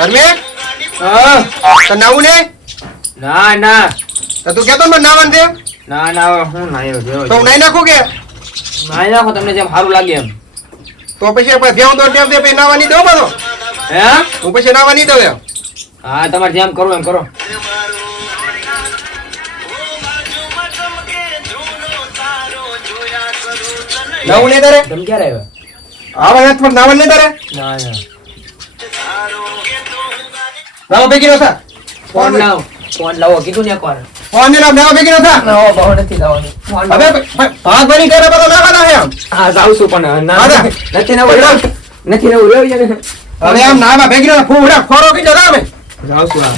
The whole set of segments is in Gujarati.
ધર્મેશ હા તો નાવું ને ના ના તો તું કેતો ને નાવાનું છે ના ના હું નાયો જેવો તો હું નાઈ નાખું કે નાઈ નાખો તમને જેમ સારું લાગે એમ તો પછી આપણે ધ્યાન તો ટેમ દે પછી નાવા નહીં દઉં બધો હે હું પછી નાવા નહીં દઉં એમ હા તમારે જેમ કરવું એમ કરો નાવું નહીં તારે તમે ક્યારે આવ્યા આવા હાથમાં નાવા નહીં તારે ના ના નાવા ભેગી નો થા ફોન લાવો કીધું ને એકવાર ફોન ને નાવા ભેગી નો થા ના બહુ નથી લાવવાનું ફોન હવે ભાગ ભરી કરે બધો નાવા હે આમ હા જાઉં છું પણ ના હા, નથી નવું નથી નવું લેવું છે હવે આમ નાવા ભેગી નો ફૂડા ખોરો કી જરા અમે જાઉં છું આ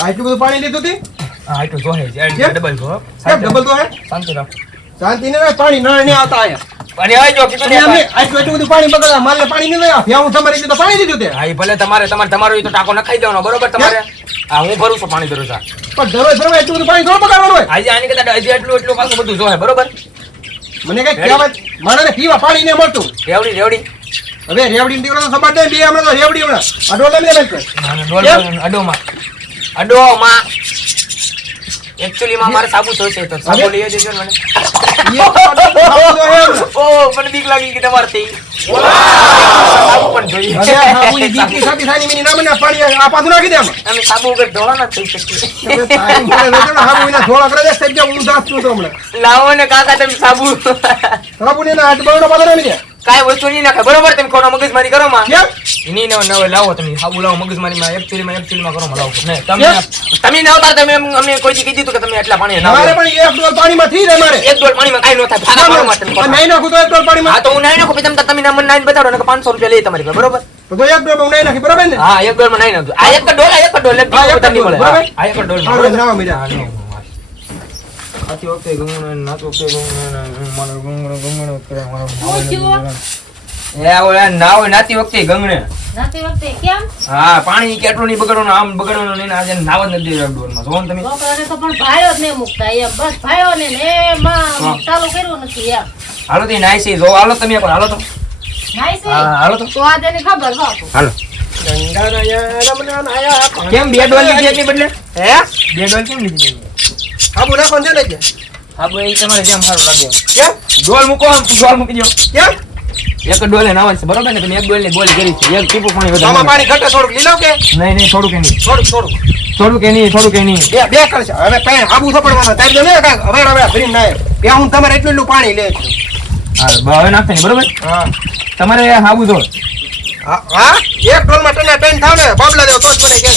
આટલું બધું પાણી લીધું તી હા એટલું જો હે કેમ? ડબલ જો કેમ ડબલ તો હે શાંતિ રાખો શાંતિ ને પાણી નળ નહીં આવતા આયા અરે આજો કીધું ને અને અમને આટલું બધું પાણી બગડા માલને પાણી નહીં આયા ફ્યાવું તમારી રીતે તો પાણી દીધું તે હા ઈ ભલે તમારો ઈ તો ટાંકો નખાઈ દેવાનો બરોબર તમારે હા હું ભરું છું પાણી ભરું છું પણ દરરોજ દરરોજ એટલું બધું પાણી થોડું બગાડવાનું હોય આજે આની કરતા હજી એટલું પાછું બધું જોહે બરોબર મને કઈ કહેવાય માણસને પીવા પાણી નહીં મળતું રેવડી હવે રેવડી દીકરો તો સપાટ દે બે હમણાં તો રેવડી હમણાં આ ડોલ લઈને બેઠ કર અડોમાં એકચ્યુઅલી માં મારે સાબુ જોઈશે તો સાબુ લઈ દેજો ને મને ઓ મને બીક લાગી કે તમારે તે સાબુ પણ જોઈએ હવે હાબુની દીકરી સાથી સાની મિની ના મને પાણી આ પાછું નાખી દે આમાં અમે સાબુ વગર ધોળા ના થઈ શકીએ હવે તારી મને વેચો ને હાબુ વિના થોડા કરે છે સજ્જા હું જાત છું તો હમણાં લાવો ને કાકા તમે સાબુ હાબુ ને હાથ બળનો પાછો નાખી દે કાઈ વસ્તુ નહીં નાખે બરોબર તમે ખોનો મગજમારી કરો માં કેમ એની નવે લાવો તમે સાબુ લાવો મગજમારી માં એકચ્યુઅલી માં કરો લાવો નહીં તમે ના આવતા તમે અમે કોઈ દી કીધું કે તમે એટલા પાણી ના મારે પણ એક ડોલ પાણીમાં થી રે મારે એક ડોલ પાણીમાં કાઈ ન થાય ફાકા પાડવા માટે આ નહીં નાખું તો એક ડોલ પાણીમાં હા તો હું નાઈ નાખું પછી તમે ના મને નાઈ બતાડો ને 500 રૂપિયા લઈ તમારી પાસે બરોબર તો એક ડોલ હું નહીં નાખી બરાબર ને હા એક ડોલ માં નાઈ નાખજો આ એક ડોલ હા, એક તમને મળે બરાબર? આ એક ડોલ હારું, નાવા મીડા. આથી વખતે ગંગણ નાતો કે ગંગણ મને ગંગણ કરે એ ઓલા ના હોય નાતી વખતે ગંગણે નાતી વખતે કેમ હા પાણી કેટલું નહીં બગાડવાનું આમ બગાડવાનું નહીં આજે નાવા જ નથી ડોલ માં જોન તમે છોકરાને તો પણ ભાયો જ નહીં મુકતા એમ બસ ભાયો ને એમાં ચાલુ કર્યું નથી એમ હાલો તે નાઈ છે જો હાલો તમે એકવાર હાલો તો નાઈ છે હા હાલો તો તો આ તેને ખબર હોતું હાલો કેમ બે ડોલ લીધી એટલી બદલે હે બે ડોલ કેમ લીધી હાબુ નાખવાનું છે ને કે હા ભાઈ તમારે જેમ સારું લાગે કેમ ડોલ મૂકો આમ ડોલ મૂકી દો કેમ એક ડોલે નાવા છે બરોબર ને તમે એક ડોલે બોલ કરી છે એક ટીપું પાણી વધારે આમાં પાણી ઘટે થોડુંક લીલો કે નહીં થોડું કે નહીં થોડુંક કે નહીં બે કરશે હવે પેન હાબુ થપડવાનો તારી દે કાક હવે ભરીને નાય કે હું તમારે એટલું પાણી લે છું હા હવે નાખતા નહીં બરોબર હા તમારે હાબુ જો હા એક ડોલમાં ટને ટન થાવ ને બાબલા દેવ તો જ પાણી કે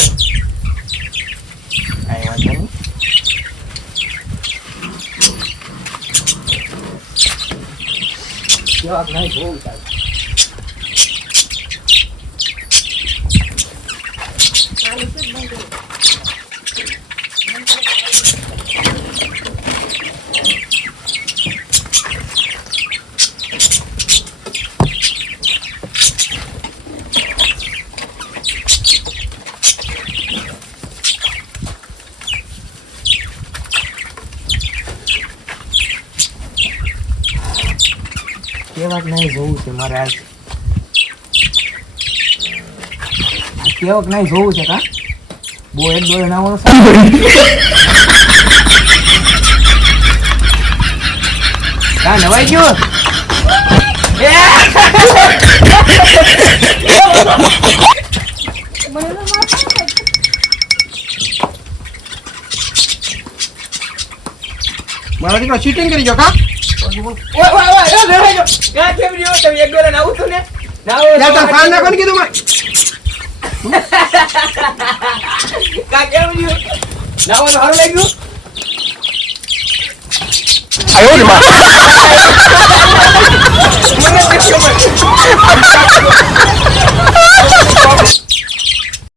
કેવાક નહીં જોવું છે મારે આજ કેવાક નહીં જોવું છે કા બહુ એક ડોલે નાવાનો કા નવાઈ ગયો મારા દીકરો ચીટિંગ કરી ગયો કા એક ડોલે નાવું છું ને યાર તાર ફાન ના કોણ કીધું મેં કા કેમ રહ્યું નાવાનું સારું લાગ્યું આયો રે માં મને